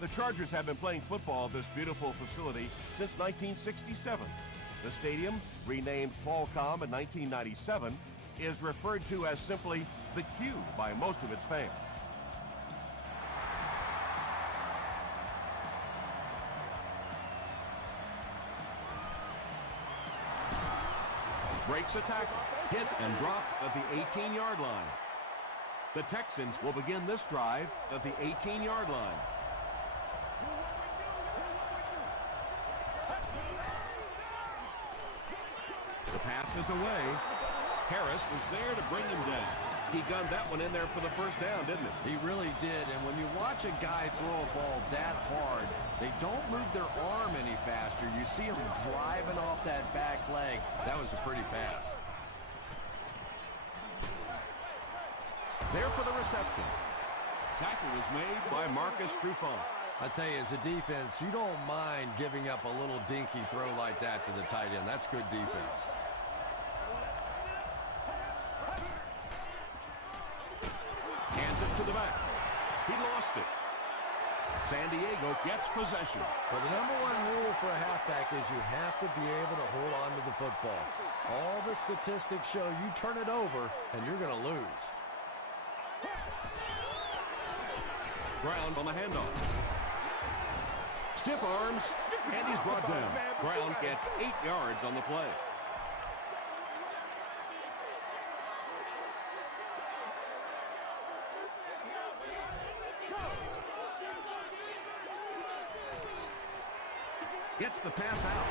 The Chargers have been playing football at this beautiful facility since 1967. The stadium, renamed Qualcomm in 1997, is referred to as simply the Q by most of its fans. Breaks a tackle, hit and dropped at the 18-yard line. The Texans will begin this drive at the 18-yard line. The pass is away. Harris was there to bring him down. He gunned that one in there for the first down, didn't he? He really did, and when you watch a guy throw a ball that hard, they don't move their arm any faster. You see him driving off that back leg. That was a pretty pass. There for the reception. Tackle was made by Marcus Trufant. I tell you, as a defense, you don't mind giving up a little dinky throw like that to the tight end. That's good defense. Hands it to the back. He lost it. San Diego gets possession. Well, the number one rule for a halfback is you have to be able to hold on to the football. All the statistics show you turn it over, and you're going to lose. Brown on the handoff. Stiff arms, and he's brought down. Brown gets 8 yards on the play. Gets the pass out.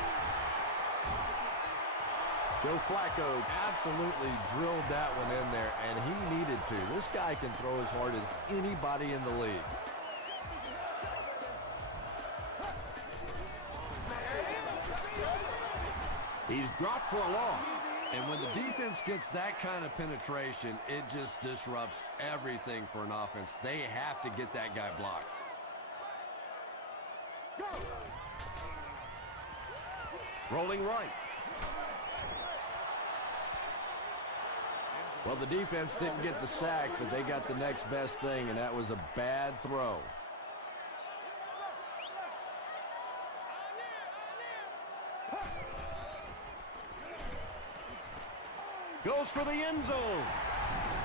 Joe Flacco absolutely drilled that one in there, and he needed to. This guy can throw as hard as anybody in the league. He's dropped for a loss. And when the defense gets that kind of penetration, it just disrupts everything for an offense. They have to get that guy blocked. Rolling right. Well, the defense didn't get the sack, but they got the next best thing, and that was a bad throw. Goes for the end zone.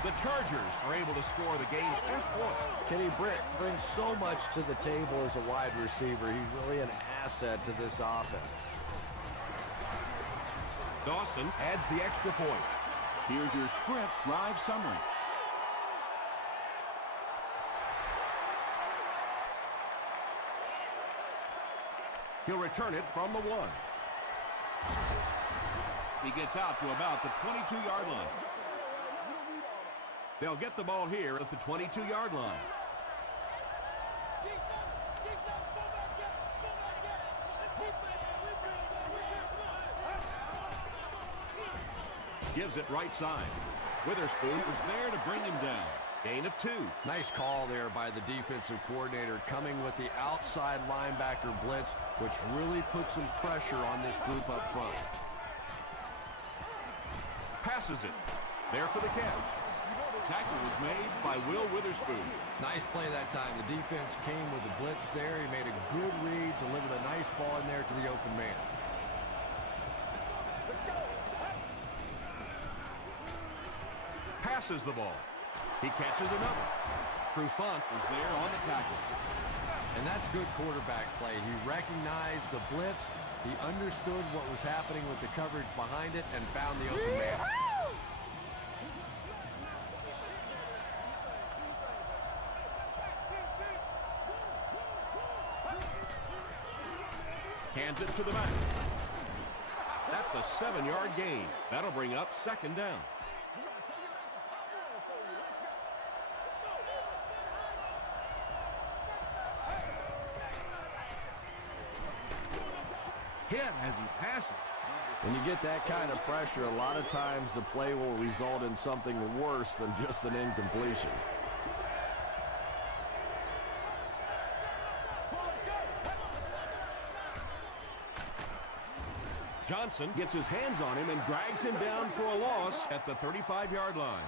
The Chargers are able to score the game's first one. Kenny Britt brings so much to the table as a wide receiver. He's really an asset to this offense. Dawson adds the extra point. Here's your sprint drive summary. He'll return it from the 1. He gets out to about the 22-yard line. They'll get the ball here at the 22-yard line. Gives it right side. Witherspoon was there to bring him down. Gain of 2. Nice call there by the defensive coordinator, coming with the outside linebacker blitz, which really puts some pressure on this group up front. Passes it. There for the catch. Tackle was made by Will Witherspoon. Nice play that time. The defense came with the blitz there. He made a good read, delivered a nice ball in there to the open man. Passes the ball. He catches another. Trufant was there on the tackle. And that's good quarterback play. He recognized the blitz. He understood what was happening with the coverage behind it and found the open man. Hands it to the back. That's a 7-yard gain. That'll bring up second down. Hit as he passes. When you get that kind of pressure, a lot of times the play will result in something worse than just an incompletion. Johnson gets his hands on him and drags him down for a loss at the 35-yard line.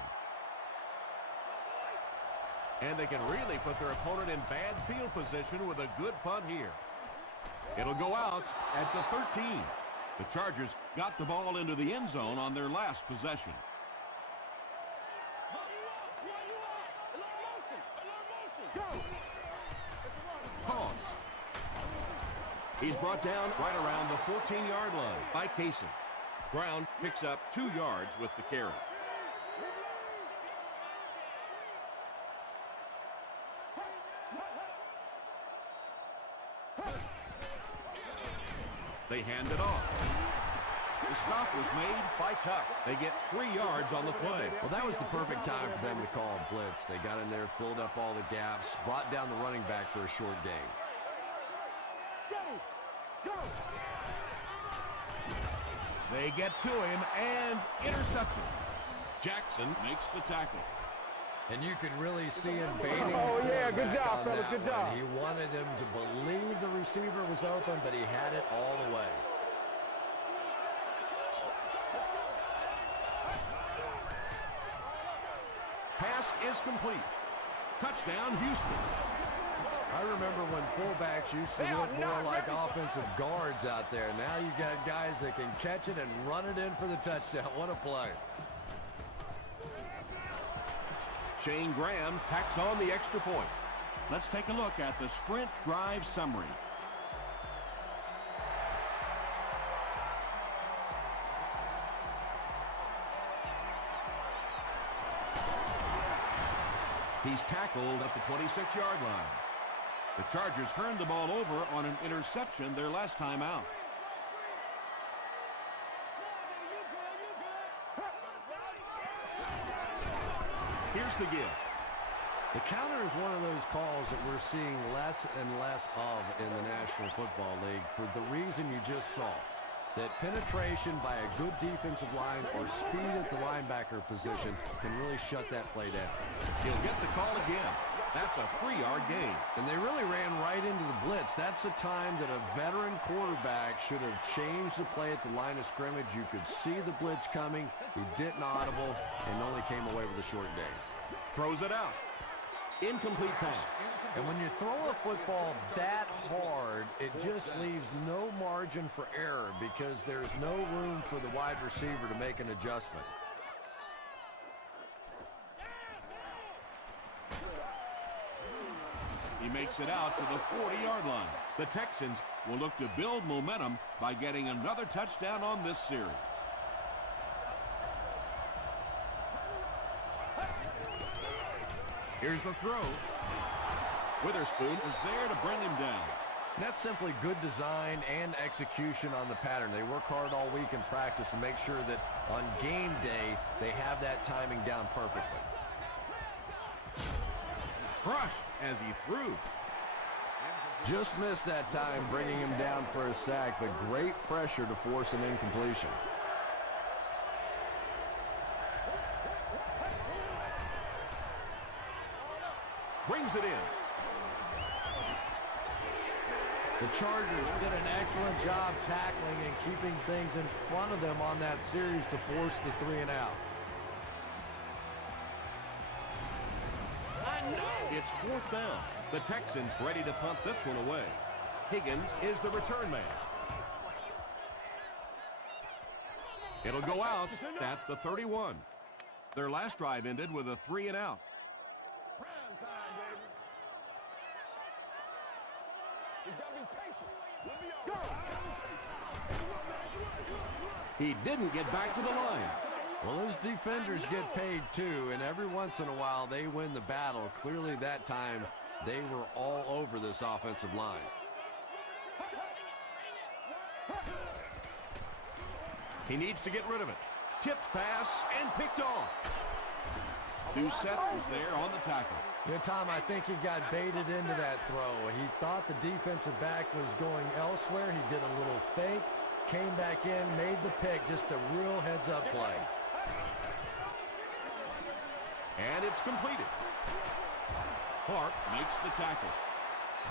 And they can really put their opponent in bad field position with a good punt here. It'll go out at the 13. The Chargers got the ball into the end zone on their last possession. Pause. He's brought down right around the 14-yard line by Kaysen. Brown picks up 2 yards with the carry. They hand it off. The stop was made by Tuck. They get 3 yards on the play. Well, that was the perfect time for them to call a blitz. They got in there, filled up all the gaps, brought down the running back for a short gain. They get to him and intercepted. Jackson makes the tackle. And you could really see him baiting. Oh, yeah, good job, fellas, good job. He wanted him to believe the receiver was open, but he had it all the way. Pass is complete. Touchdown, Houston. I remember when fullbacks used to look more like offensive guards out there. Now you got guys that can catch it and run it in for the touchdown. What a play. Shane Graham packs on the extra point. Let's take a look at the sprint drive summary. He's tackled at the 26-yard line. The Chargers turned the ball over on an interception their last time out. Here's the give. The counter is one of those calls that we're seeing less and less of in the National Football League for the reason you just saw. That penetration by a good defensive line or speed at the linebacker position can really shut that play down. He'll get the call again. That's a 3-yard gain. And they really ran right into the blitz. That's a time that a veteran quarterback should have changed the play at the line of scrimmage. You could see the blitz coming. He didn't audible and only came away with a short gain. Throws it out. Incomplete pass. And when you throw a football that hard, it just leaves no margin for error because there's no room for the wide receiver to make an adjustment. He makes it out to the 40-yard line. The Texans will look to build momentum by getting another touchdown on this series. Here's the throw. Witherspoon is there to bring him down. And that's simply good design and execution on the pattern. They work hard all week in practice to make sure that on game day they have that timing down perfectly. Crushed as he threw. Just missed that time, bringing him down for a sack, but great pressure to force an incompletion. Brings it in. The Chargers did an excellent job tackling and keeping things in front of them on that series to force the 3 and out. It's 4th down. The Texans ready to punt this one away. Higgins is the return man. It'll go out at the 31. Their last drive ended with a 3 and out. Prime time, baby. He's got to be patient. We'll be all right. He didn't get back to the line. Well, those defenders get paid too, and every once in a while they win the battle. Clearly that time they were all over this offensive line. He needs to get rid of it. Tipped pass and picked off. Doucette was there on the tackle. Yeah, Tom, I think he got baited into that throw. He thought the defensive back was going elsewhere. He did a little fake, came back in, made the pick, just a real heads-up play. And it's completed. Clark makes the tackle.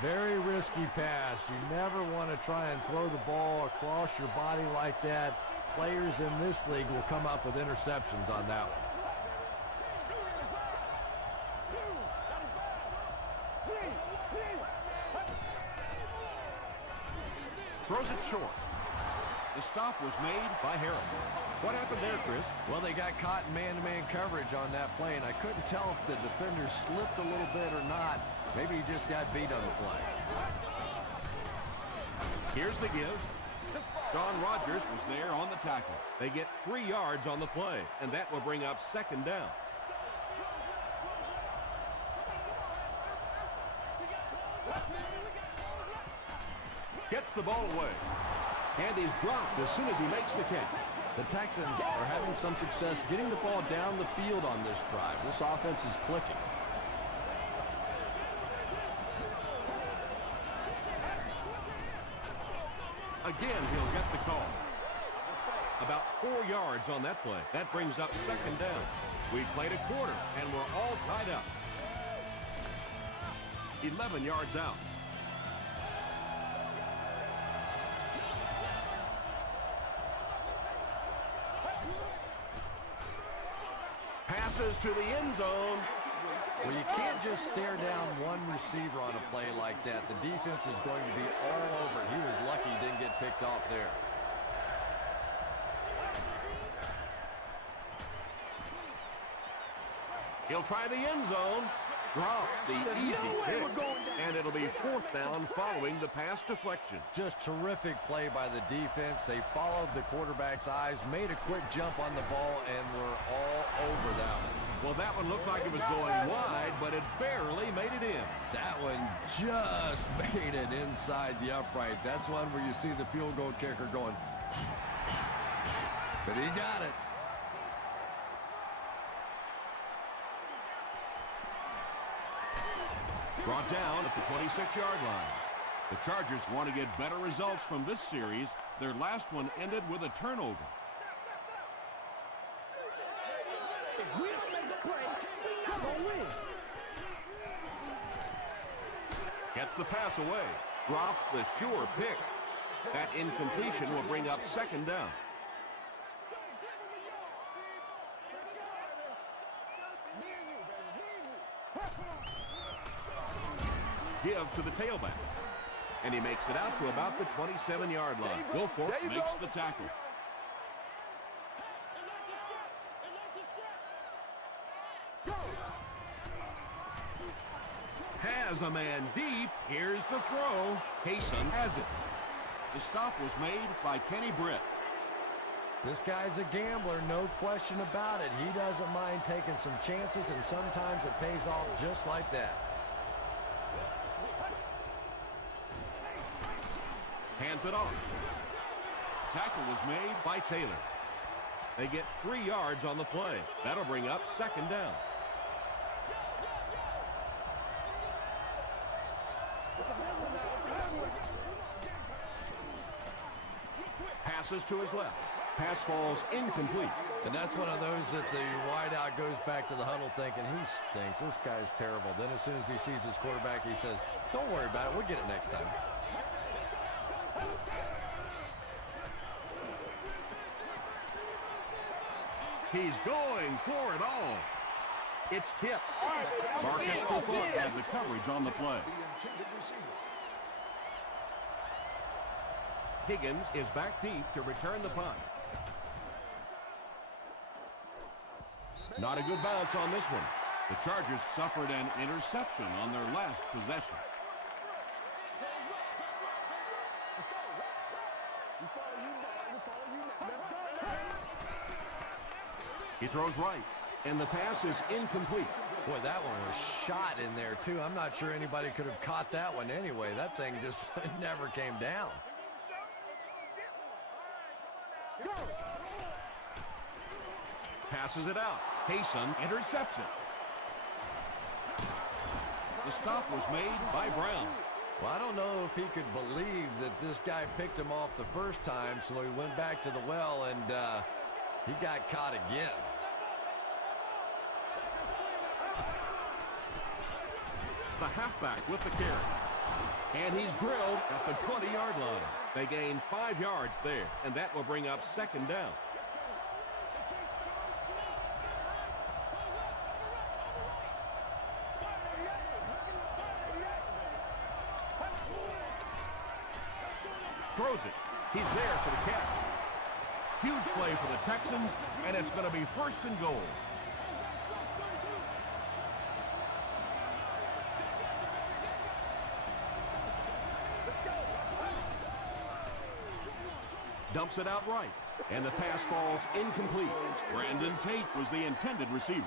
Very risky pass. You never want to try and throw the ball across your body like that. Players in this league will come up with interceptions on that one. Throws it short. The stop was made by Harris. What happened there, Chris? Well, they got caught in man-to-man coverage on that play, and I couldn't tell if the defender slipped a little bit or not. Maybe he just got beat on the play. Here's the give. John Rogers was there on the tackle. They get 3 yards on the play, and that will bring up second down. Gets the ball away. And he's dropped as soon as he makes the catch. The Texans are having some success getting the ball down the field on this drive. This offense is clicking. Again, he'll get the call. About 4 yards on that play. That brings up second down. We played a quarter, and we're all tied up. 11 yards out. Passes to the end zone. Well, you can't just stare down one receiver on a play like that. The defense is going to be all over it. He was lucky he didn't get picked off there. He'll try the end zone. Drops the easy pick. And it'll be 4th down following the pass deflection. Just terrific play by the defense. They followed the quarterback's eyes, made a quick jump on the ball, and were all over that one. Well, that one looked like it was going wide, but it barely made it in. That one just made it inside the upright. That's one where you see the field goal kicker going, but he got it. Brought down at the 26-yard line. The Chargers want to get better results from this series. Their last one ended with a turnover. If we don't make a play, we're going to win. Gets the pass away. Drops the sure pick. That incompletion will bring up second down. Give to the tailback. And he makes it out to about the 27-yard line. Wilfork makes the tackle. Has a man deep. Here's the throw. Hayson has it. The stop was made by Kenny Britt. This guy's a gambler, no question about it. He doesn't mind taking some chances, and sometimes it pays off just like that. Hands it off. Tackle was made by Taylor. They get 3 yards on the play. That'll bring up second down. Passes to his left. Pass falls incomplete. And that's one of those that the wideout goes back to the huddle thinking, he stinks. This guy's terrible. Then as soon as he sees his quarterback, he says, don't worry about it. We'll get it next time. He's going for it all. It's tipped. Marcus Trufant had the coverage on the play. Higgins is back deep to return the punt. Not a good bounce on this one. The Chargers suffered an interception on their last possession. He throws right, and the pass is incomplete. Boy, that one was shot in there, too. I'm not sure anybody could have caught that one anyway. That thing just never came down. Passes it out. Hayson intercepts it. The stop was made by Brown. Well, I don't know if he could believe that this guy picked him off the first time, so he went back to the well, and he got caught again. The halfback with the carry. And he's drilled at the 20-yard line. They gain 5 yards there, and that will bring up second down. Throws it. He's there for the catch. Huge play for the Texans, and it's going to be 1st and goal. Dumps it out right, and the pass falls incomplete. Brandon Tate was the intended receiver.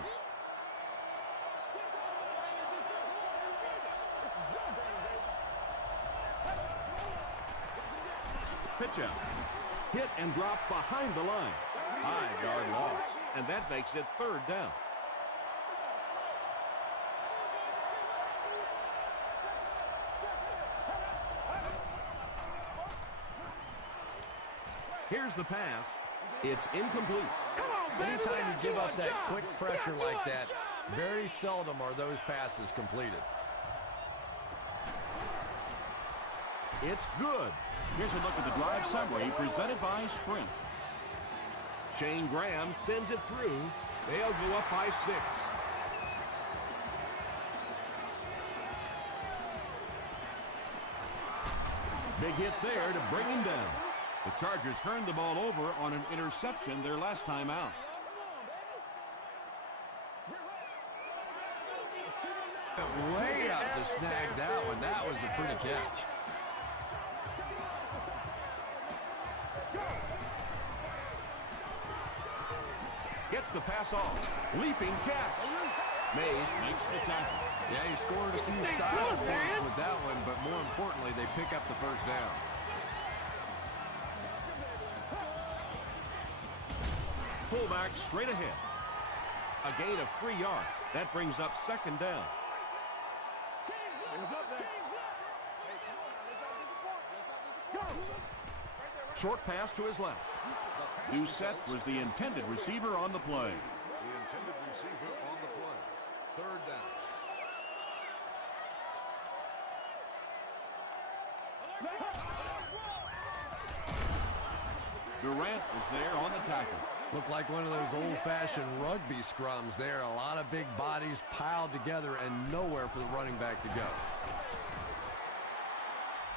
Pitch out. Hit and drop behind the line. 5-yard loss, and that makes it 3rd down. Here's the pass. It's incomplete. Anytime you give up that quick pressure like that, very seldom are those passes completed. It's good. Here's a look at the drive summary presented by Sprint. Shane Graham sends it through. They'll go up by 6. Big hit there to bring him down. The Chargers turned the ball over on an interception their last time out. Way up to snag that one. That was a pretty catch. Gets the pass off. Leaping catch. Mays makes the tackle. Yeah, he scored a few style points with that one, but more importantly, they pick up the 1st down. Fullback straight ahead. A gain of 3 yards. That brings up 2nd down. Short pass to his left. Doucette was the intended receiver on the play. The intended receiver on the play. 3rd down. Durant was there on the tackle. Looked like one of those old-fashioned rugby scrums there. A lot of big bodies piled together and nowhere for the running back to go.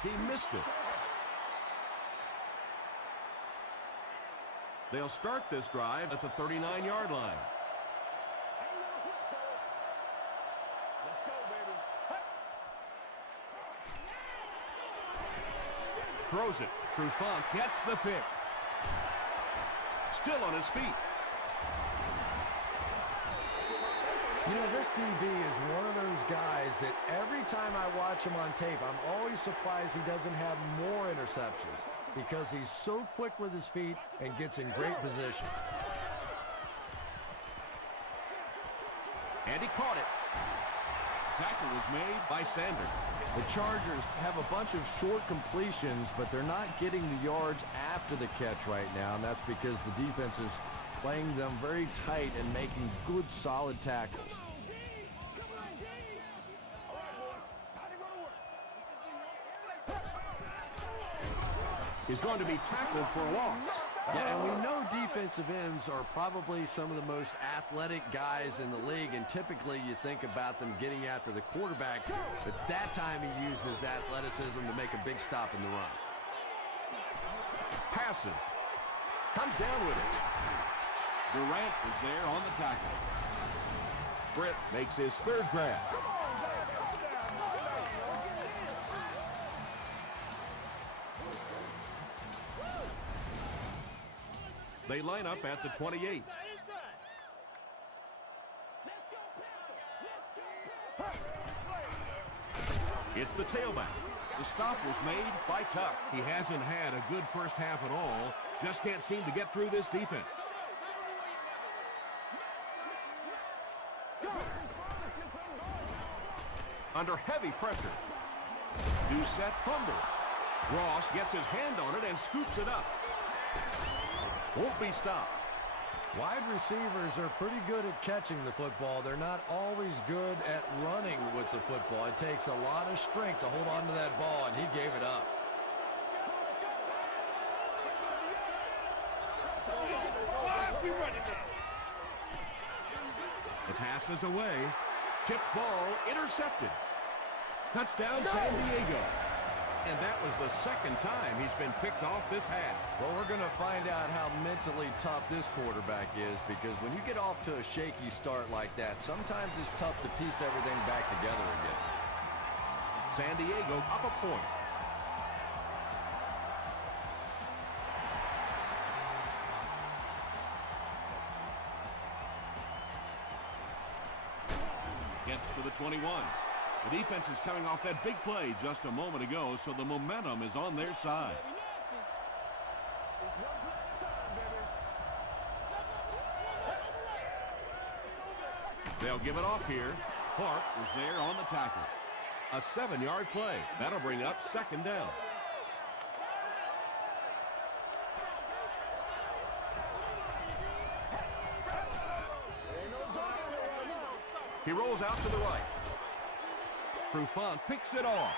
He missed it. They'll start this drive at the 39-yard line. Let's go, baby. Throws it. Trufant gets the pick. Still on his feet. You know, this DB is one of those guys that every time I watch him on tape, I'm always surprised he doesn't have more interceptions because he's so quick with his feet and gets in great position. And he caught it. Tackle was made by Sanders. The Chargers have a bunch of short completions, but they're not getting the yards after the catch right now, and that's because the defense is playing them very tight and making good, solid tackles. Is going to be tackled for a loss. Yeah, and we know defensive ends are probably some of the most athletic guys in the league, and typically you think about them getting after the quarterback, but that time he uses athleticism to make a big stop in the run. Passes. Comes down with it. Durant is there on the tackle. Britt makes his 3rd grab. They line up at the 28. It's the tailback. The stop was made by Tuck. He hasn't had a good first half at all. Just can't seem to get through this defense. Under heavy pressure. Doucette fumbled. Ross gets his hand on it and scoops it up. Won't be stopped. Wide receivers are pretty good at catching the football. They're not always good at running with the football. It takes a lot of strength to hold on to that ball, and he gave it up. The pass is away. Tipped ball intercepted. Touchdown San Diego. And that was the second time he's been picked off this half. Well, we're going to find out how mentally tough this quarterback is, because when you get off to a shaky start like that, sometimes it's tough to piece everything back together again. San Diego up a point. Gets to the 21. The defense is coming off that big play just a moment ago, so the momentum is on their side. They'll give it off here. Clark was there on the tackle. A 7-yard play. That'll bring up second down. He rolls out to the right. Trufant picks it off.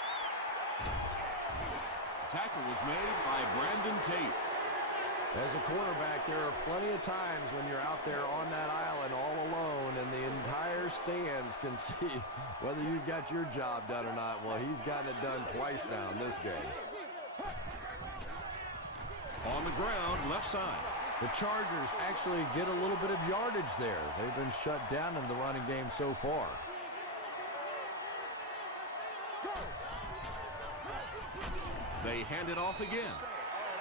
Tackle was made by Brandon Tate. As a quarterback, there are plenty of times when you're out there on that island all alone and the entire stands can see whether you've got your job done or not. Well, he's gotten it done twice now in this game. On the ground, left side. The Chargers actually get a little bit of yardage there. They've been shut down in the running game so far. They hand it off again.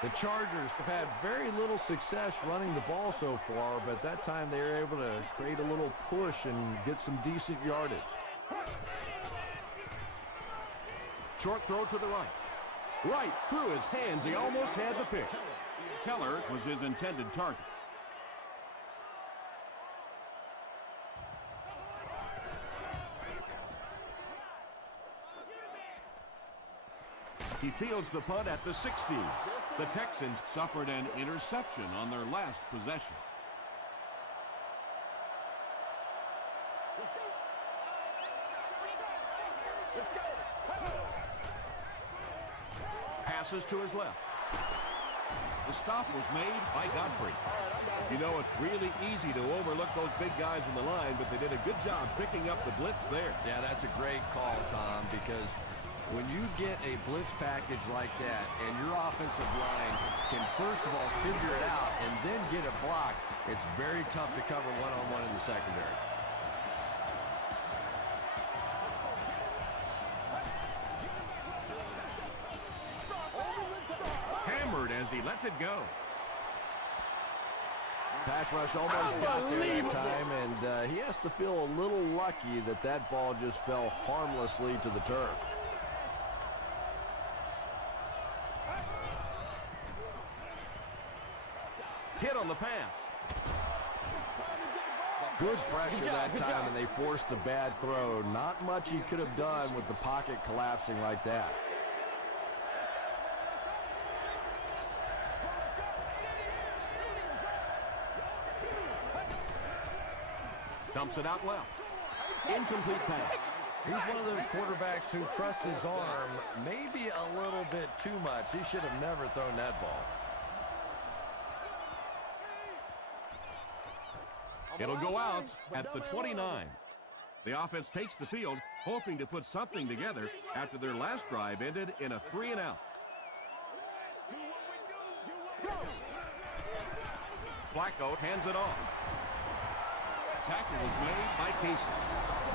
The Chargers have had very little success running the ball so far, but that time they were able to create a little push and get some decent yardage. Short throw to the right. Right through his hands. He almost had the pick. Keller was his intended target. He fields the punt at the 16. The Texans suffered an interception on their last possession. Passes to his left. The stop was made by Godfrey. You know, it's really easy to overlook those big guys in the line, but they did a good job picking up the blitz there. Yeah, that's a great call, Tom, because when you get a blitz package like that and your offensive line can first of all figure it out and then get it blocked, it's very tough to cover one-on-one in the secondary. Hammered as he lets it go. Pass rush almost got there that time, and he has to feel a little lucky that that ball just fell harmlessly to the turf. Hit on the pass. Good pressure that time, and they forced the bad throw. Not much he could have done with the pocket collapsing like that. Dumps it out left. Incomplete pass. He's one of those quarterbacks who trusts his arm maybe a little bit too much. He should have never thrown that ball. It'll go out at the 29. The offense takes the field, hoping to put something together after their last drive ended in a 3-and-out. Flacco hands it off. Tackle was made by Casey.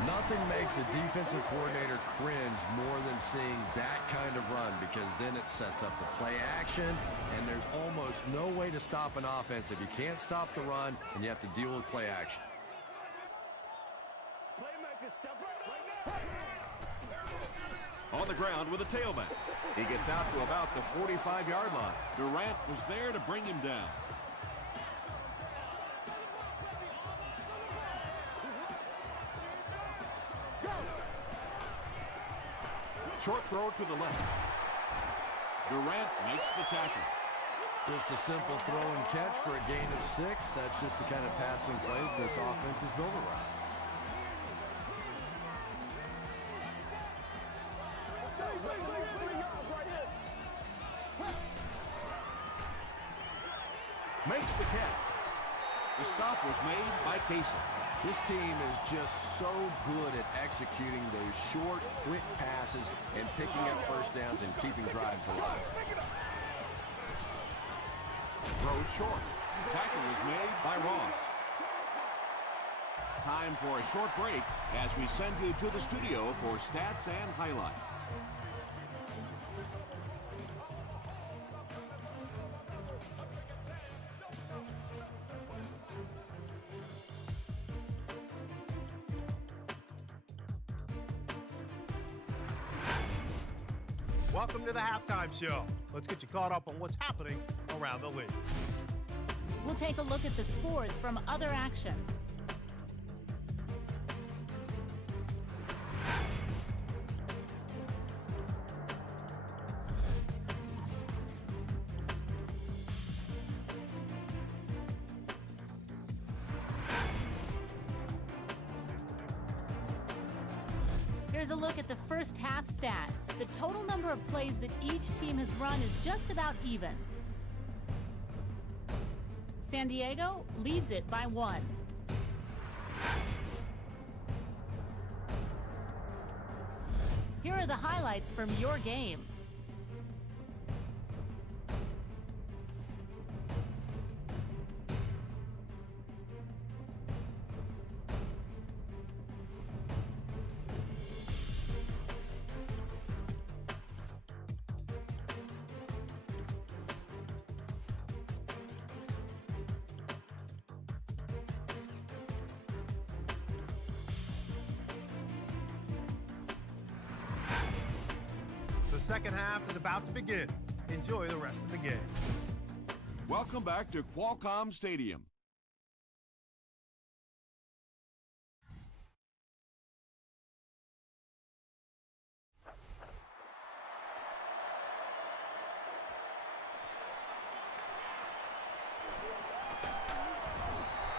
Nothing makes a defensive coordinator cringe more than seeing that kind of run, because then it sets up the play action, and there's almost no way to stop an offense if you can't stop the run and you have to deal with play action. On the ground with a tailback. He gets out to about the 45-yard line. Durant was there to bring him down. Short throw to the left. Durant makes the tackle. Just a simple throw and catch for a gain of 6. That's just the kind of passing play this offense is built around. Makes the catch. The stop was made by Casey. This team is just so good at executing those short, quick passes and picking up first downs and keeping drives alive. Throw short. Tackle is made by Ross. Time for a short break as we send you to the studio for stats and highlights. Welcome to the halftime show. Let's get you caught up on what's happening around the league. We'll take a look at the scores from other action. Here's a look at the first half stats. The total number of plays that each team has run is just about even. San Diego leads it by 1. Here are the highlights from your game. The second half is about to begin. Enjoy the rest of the game. Welcome back to Qualcomm Stadium.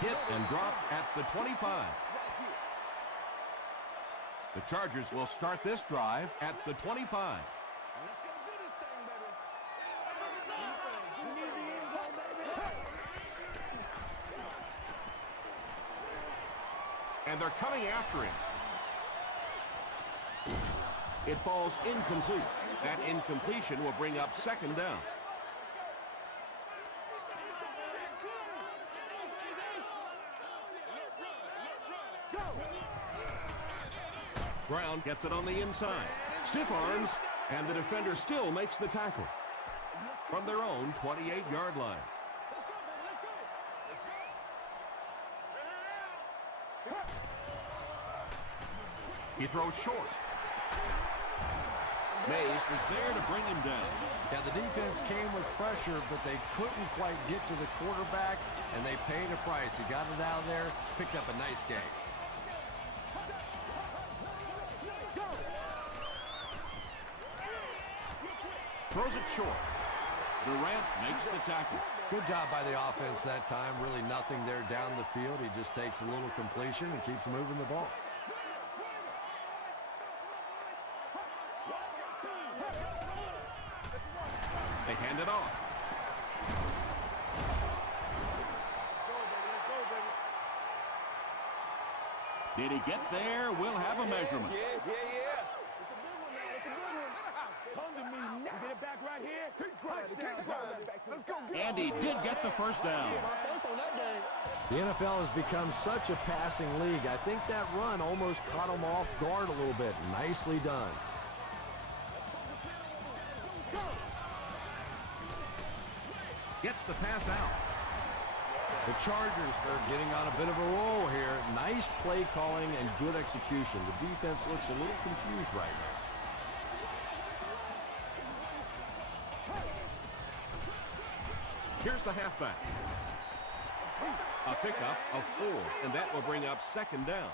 Hit and dropped at the 25. The Chargers will start this drive at the 25. And they're coming after him. It falls incomplete. That incompletion will bring up second down. Brown gets it on the inside. Stiff arms, and the defender still makes the tackle from their own 28-yard line. He throws short. Mays was there to bring him down. Yeah, the defense came with pressure, but they couldn't quite get to the quarterback, and they paid a price. He got it out of there, picked up a nice game. Throws it short. Durant makes the tackle. Good job by the offense that time. Really nothing there down the field. He just takes a little completion and keeps moving the ball. They hand it off. Did he get there? We'll have a measurement. Yeah. It's a good one. Come to me now. Get it back right here. Let's go. And he did get the first down. The NFL has become such a passing league. I think that run almost caught him off guard a little bit. Nicely done. Gets the pass out. The Chargers are getting on a bit of a roll here. Nice play calling and good execution. The defense looks a little confused right now. Here's the halfback. A pickup of 4, and that will bring up second down.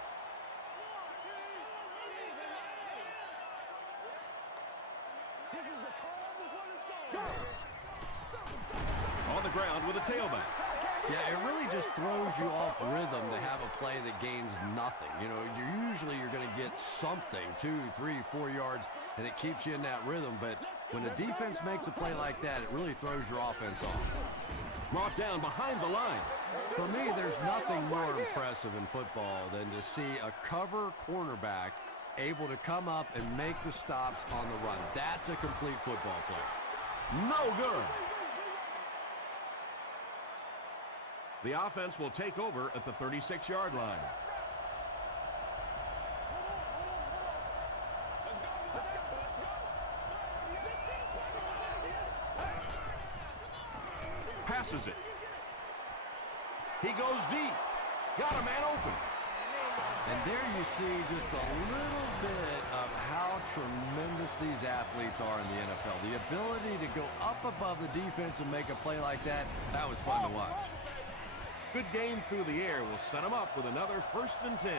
On the ground with a tailback. Yeah, it really just throws you off rhythm to have a play that gains nothing. You know, you're going to get something, 2, 3, 4 yards, and it keeps you in that rhythm. But when the defense makes a play like that, it really throws your offense off. Brought down behind the line. For me, there's nothing more impressive in football than to see a cover cornerback able to come up and make the stops on the run. That's a complete football play. No good. The offense will take over at the 36-yard line. Passes it. He goes deep. Got a man open. And there you see just a little bit of how tremendous these athletes are in the NFL. The ability to go up above the defense and make a play like that, that was fun to watch. Good game through the air will set him up with another 1st and 10.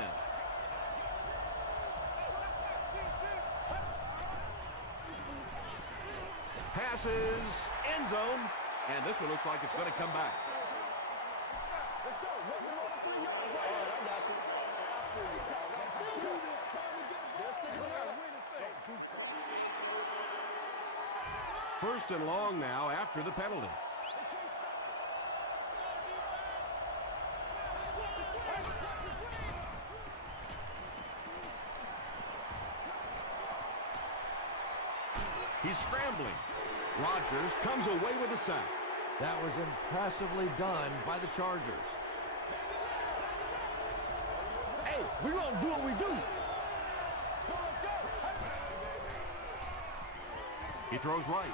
Passes, end zone, and this one looks like it's going to come back. First and long now after the penalty. He's scrambling. Rodgers comes away with a sack. That was impressively done by the Chargers. Hey, we're going to do what we do. He throws right.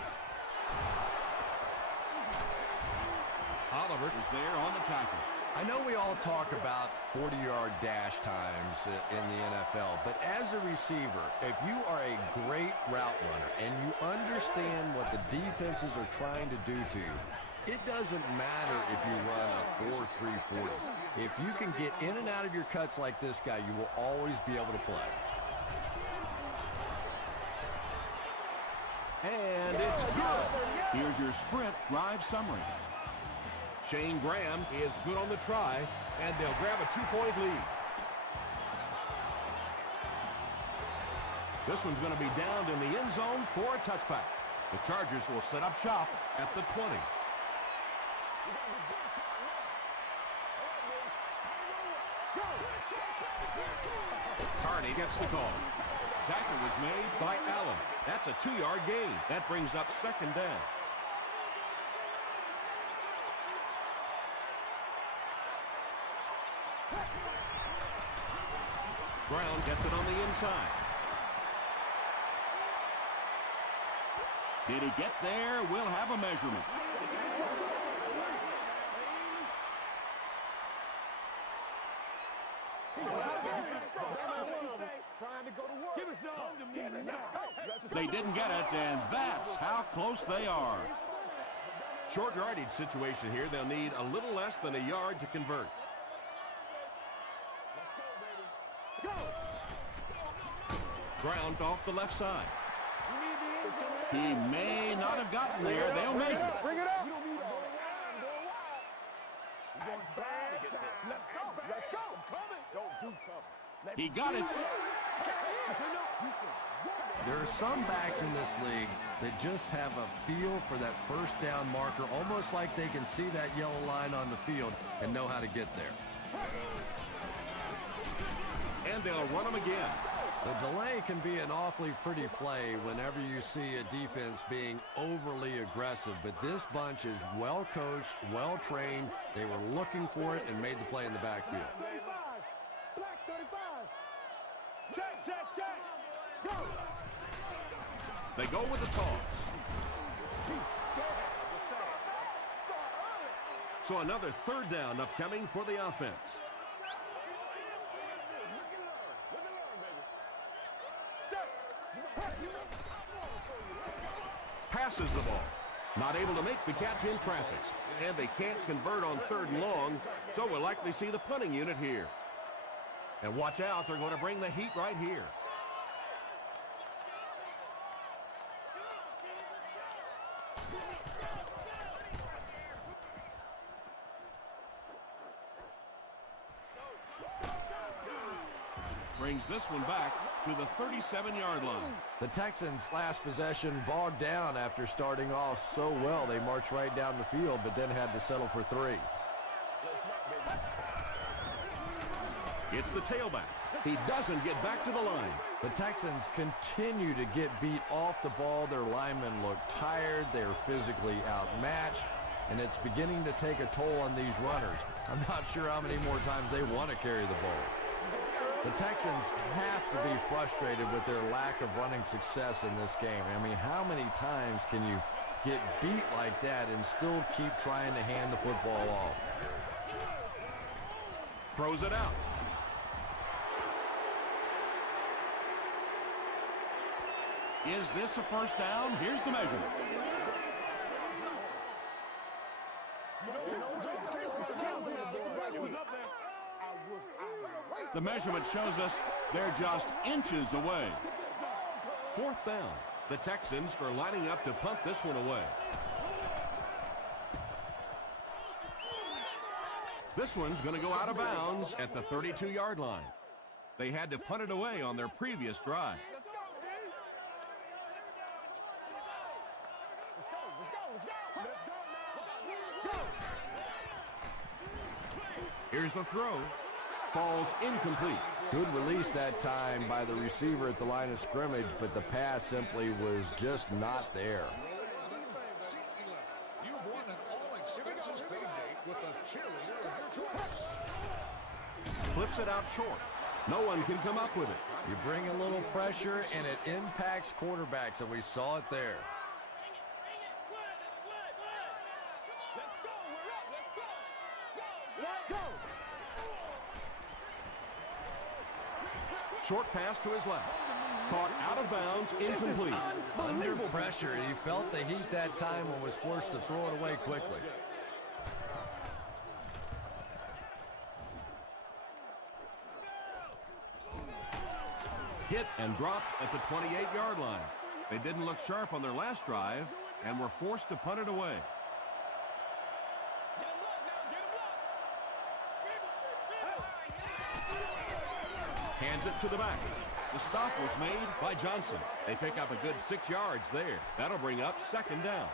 Oliver is there on the tackle. I know we all talk about 40-yard dash times in the NFL, but as a receiver, if you are a great route runner and you understand what the defenses are trying to do to you, it doesn't matter if you run a 4.3 40. If you can get in and out of your cuts like this guy, you will always be able to play. And it's good. Here's your sprint drive summary. Shane Graham is good on the try, and they'll grab a 2-point lead. This one's going to be downed in the end zone for a touchback. The Chargers will set up shop at the 20. Carney gets the call. Tackle was made by Allen. That's a 2-yard gain. That brings up 2nd down. Brown gets it on the inside. Did he get there? We'll have a measurement. They didn't get it, and that's how close they are. Short yardage situation here. They'll need a little less than a yard to convert. Ground off the left side. He may not have gotten there. They'll measure. Bring it up. He got it. There are some backs in this league that just have a feel for that 1st down marker, almost like they can see that yellow line on the field and know how to get there. And they'll run him again. The delay can be an awfully pretty play whenever you see a defense being overly aggressive, but this bunch is well coached, well trained. They were looking for it and made the play in the backfield. Black 35. Check, check, check. Go. They go with the toss. So another 3rd down upcoming for the offense. Passes the ball. Not able to make the catch in traffic. And they can't convert on 3rd and long, so we'll likely see the punting unit here. And watch out, they're going to bring the heat right here. Brings this one back to the 37-yard line. The Texans' last possession bogged down after starting off so well. They marched right down the field, but then had to settle for 3. Let's not It's the tailback. He doesn't get back to the line. The Texans continue to get beat off the ball. Their linemen look tired. They're physically outmatched, and it's beginning to take a toll on these runners. I'm not sure how many more times they want to carry the ball. The Texans have to be frustrated with their lack of running success in this game. I mean, how many times can you get beat like that and still keep trying to hand the football off? Throws it out. Is this a first down? Here's the measurement. The measurement shows us they're just inches away. Fourth down. The Texans are lining up to punt this one away. This one's going to go out of bounds at the 32-yard line. They had to punt it away on their previous drive. Here's the throw. Falls incomplete. Good release that time by the receiver at the line of scrimmage, but the pass simply was just not there. You've won an all-expenses paid date with the cheerleader of your choice. Flips it out short. No one can come up with it. You bring a little pressure, and it impacts quarterbacks, and we saw it there. Short pass to his left. Caught out of bounds, incomplete. Under pressure, he felt the heat that time and was forced to throw it away quickly. Hit and dropped at the 28-yard line. They didn't look sharp on their last drive and were forced to punt it away. Hands it to the back. The stop was made by Johnson. They pick up a good 6 yards there. That'll bring up second down.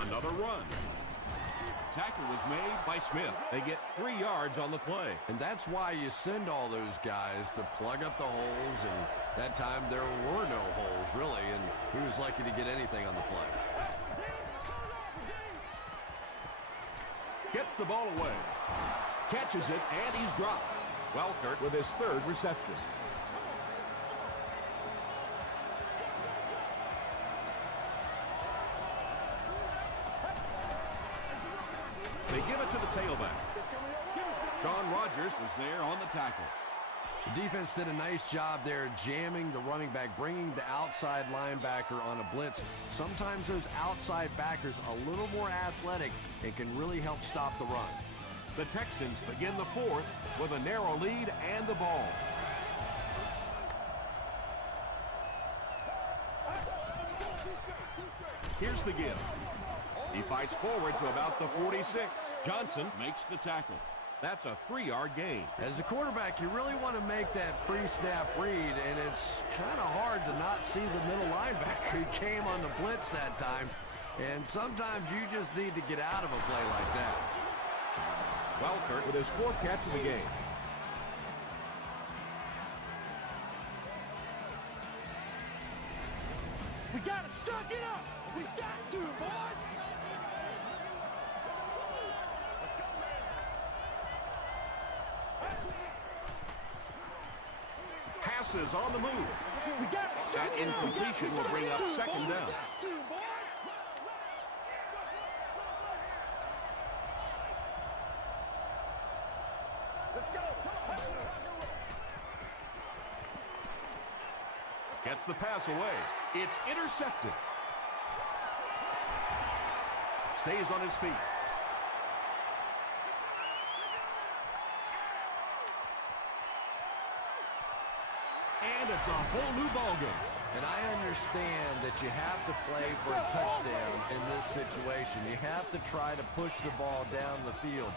Another run. Tackle was made by Smith. They get 3 yards on the play. And that's why you send all those guys to plug up the holes, and that time there were no holes, really, and he was lucky to get anything on the play. Gets the ball away. Catches it, and he's dropped. Welkert with his third reception. They give it to the tailback. John Rogers was there on the tackle. The defense did a nice job there jamming the running back, bringing the outside linebacker on a blitz. Sometimes those outside backers a little more athletic and can really help stop the run. The Texans begin the fourth with a narrow lead and the ball. Here's the give. He fights forward to about the 46. Johnson makes the tackle. That's a 3-yard gain. As a quarterback, you really want to make that pre-snap read, and it's kind of hard to not see the middle linebacker. He came on the blitz that time, and sometimes you just need to get out of a play like that. Welkert with his 4th catch of the game. We gotta suck it up. We got to, boys. Passes on the move. That incompletion will bring up second down. Let's go. Gets the pass away. It's intercepted. Stays on his feet. And it's a whole new ballgame. And I understand that you have to play for a touchdown in this situation. You have to try to push the ball down the field.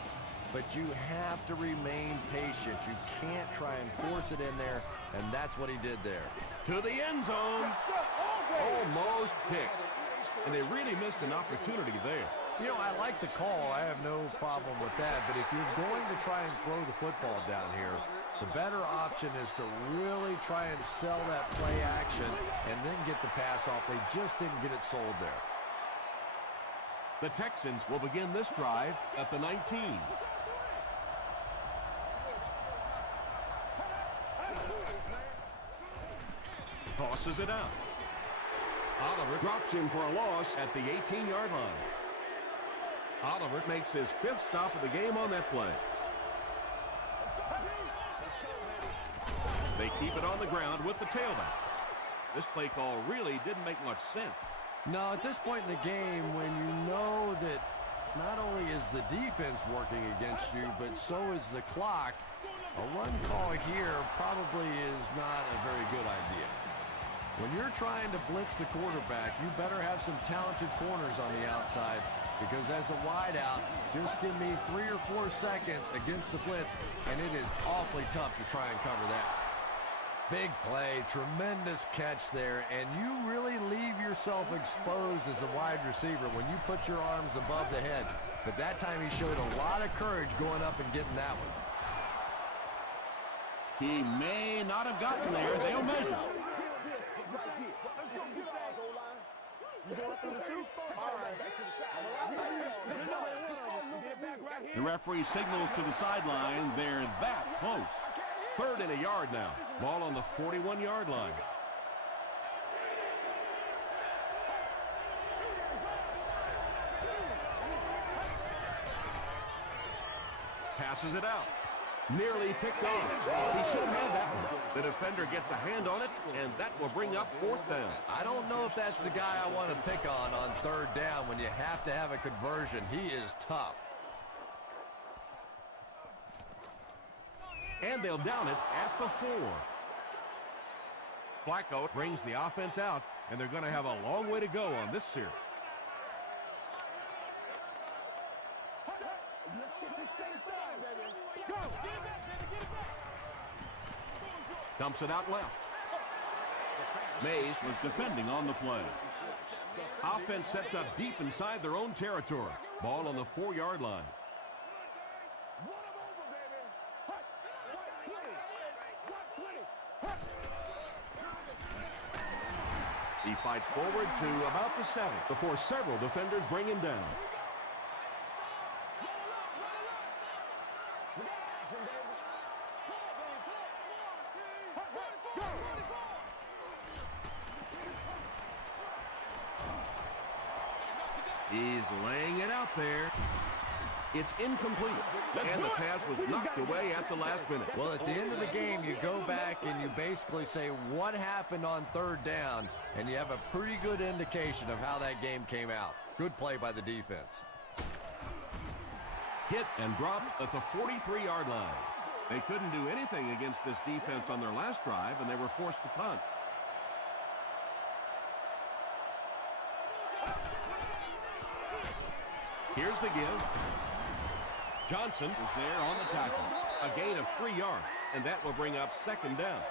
But you have to remain patient. You can't try and force it in there, and that's what he did there. To the end zone. Almost picked. and they really missed an opportunity there. You know, I like the call. I have no problem with that. But if you're going to try and throw the football down here, the better option is to really try and sell that play action and then get the pass off. They just didn't get it sold there. The Texans will begin this drive at the 19. Tosses it out. Oliver drops him for a loss at the 18-yard line. Oliver makes his 5th stop of the game on that play. They keep it on the ground with the tailback. This play call really didn't make much sense. No, at this point in the game, when you know that not only is the defense working against you, but so is the clock, a run call here probably is not a very good idea. When you're trying to blitz the quarterback, you better have some talented corners on the outside, because as a wideout, just give me 3 or 4 seconds against the blitz, and it is awfully tough to try and cover that. Big play, tremendous catch there, and you really leave yourself exposed as a wide receiver when you put your arms above the head. But that time he showed a lot of courage going up and getting that one. He may not have gotten there. They'll measure. The referee signals to the sideline. They're that close. 3rd and a yard now. Ball on the 41-yard line. Passes it out. Nearly picked off. He should have had that one. The defender gets a hand on it, and that will bring up 4th down. I don't know if that's the guy I want to pick on 3rd down when you have to have a conversion. He is tough. And they'll down it at the 4. Flacco brings the offense out, and they're going to have a long way to go on this series. Dumps it out left. Mays was defending on the play. Offense sets up deep inside their own territory. Ball on the 4-yard line. He fights forward to about the 7 before several defenders bring him down. He's laying it out there. It's incomplete, and the pass was knocked away at the last minute. Well, at the end of the game, you go back and you basically say what happened on 3rd down, and you have a pretty good indication of how that game came out. Good play by the defense. Hit and dropped at the 43-yard line. They couldn't do anything against this defense on their last drive, and they were forced to punt. Here's the give. Johnson is there on the tackle. A gain of 3 yards, and that will bring up 2nd down.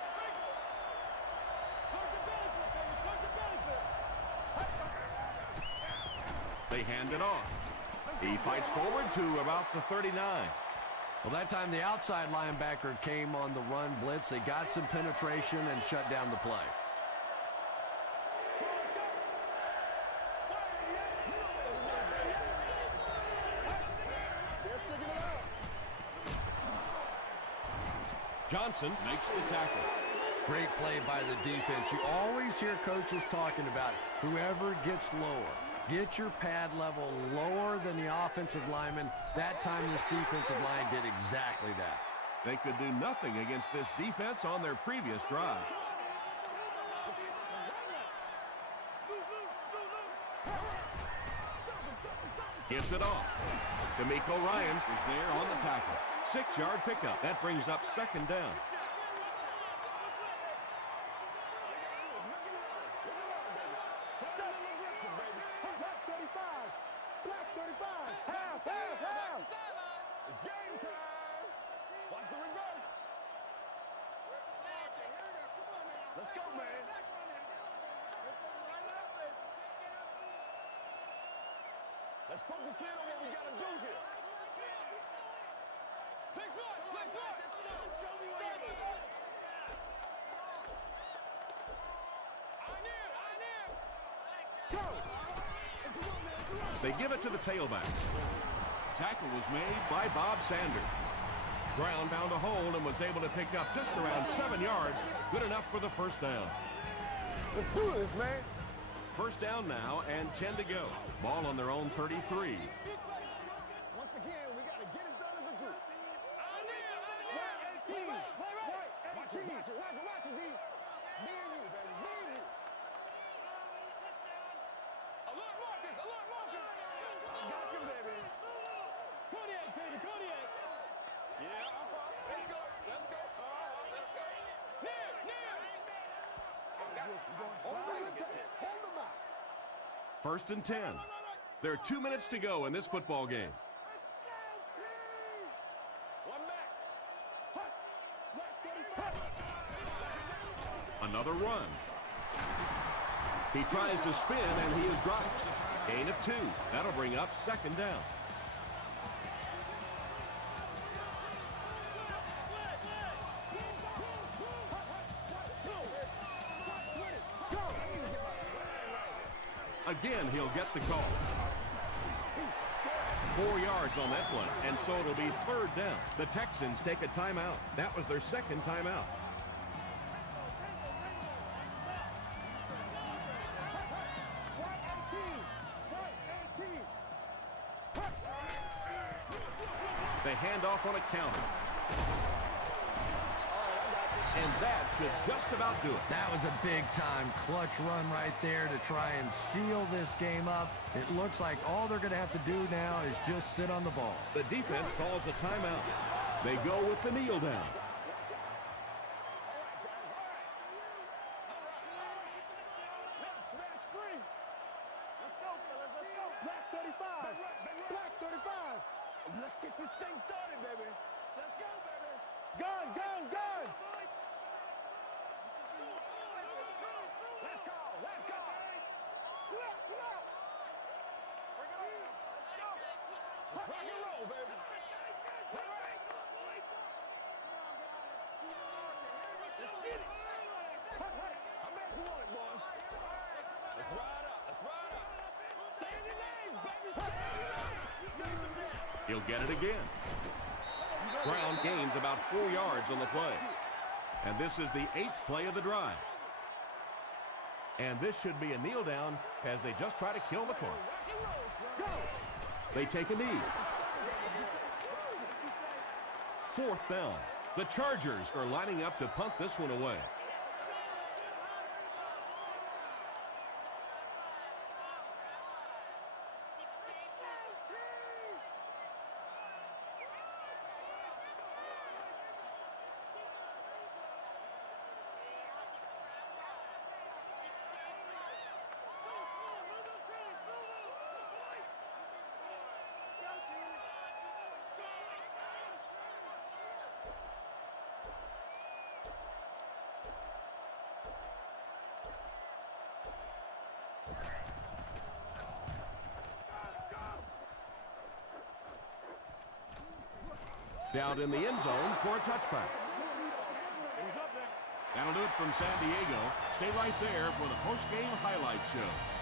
They hand it off. He fights forward to about the 39. Well, that time the outside linebacker came on the run blitz. They got some penetration and shut down the play. Johnson makes the tackle. Great play by the defense. You always hear coaches talking about whoever gets lower. Get your pad level lower than the offensive lineman. That time this defensive line did exactly that. They could do nothing against this defense on their previous drive. Gets it off. D'Amico Ryans is there on the tackle. 6-yard pickup. That brings up 2nd down. Let's focus in on what we got to do here. They give it to the tailback. Tackle was made by Bob Sanders. Brown found a hole and was able to pick up just around 7 yards. Good enough for the first down. Let's do this, man. First down now and 10 to go. Ball on their own 33. Once again, we got to get it done as a group. Watch it, D. Me and you, baby. Me and you. Alert Marcus. I got you, baby. Kodiak, baby, Kodiak. Yeah, let's go. Let's go. Hold them out. First and 10. There are 2 minutes to go in this football game. One back. Another run. He tries to spin and he is dropped. Gain of 2. That'll bring up second down. Again, he'll get the call. 4 yards on that one, and so it'll be third down. The Texans take a timeout. That was their second timeout. They hand off on a counter. And that should just about do it. That was a big-time clutch run right there to try and seal this game up. It looks like all they're going to have to do now is just sit on the ball. The defense calls a timeout. They go with the kneel down. Let's get this thing started, baby. Let's go, baby. Gun. Let's go. Let's rock and roll, baby. Let's get it. I'm back to want it, boys. Let's ride up. Stay in your lanes, baby. He'll get it again. Brown gains about 4 yards on the play. And this is the 8th play of the drive. And this should be a kneel down as they just try to kill the clock. They take a knee. 4th down. The Chargers are lining up to punt this one away. Down in the end zone for a touchback. That'll do it from San Diego. Stay right there for the post-game highlight show.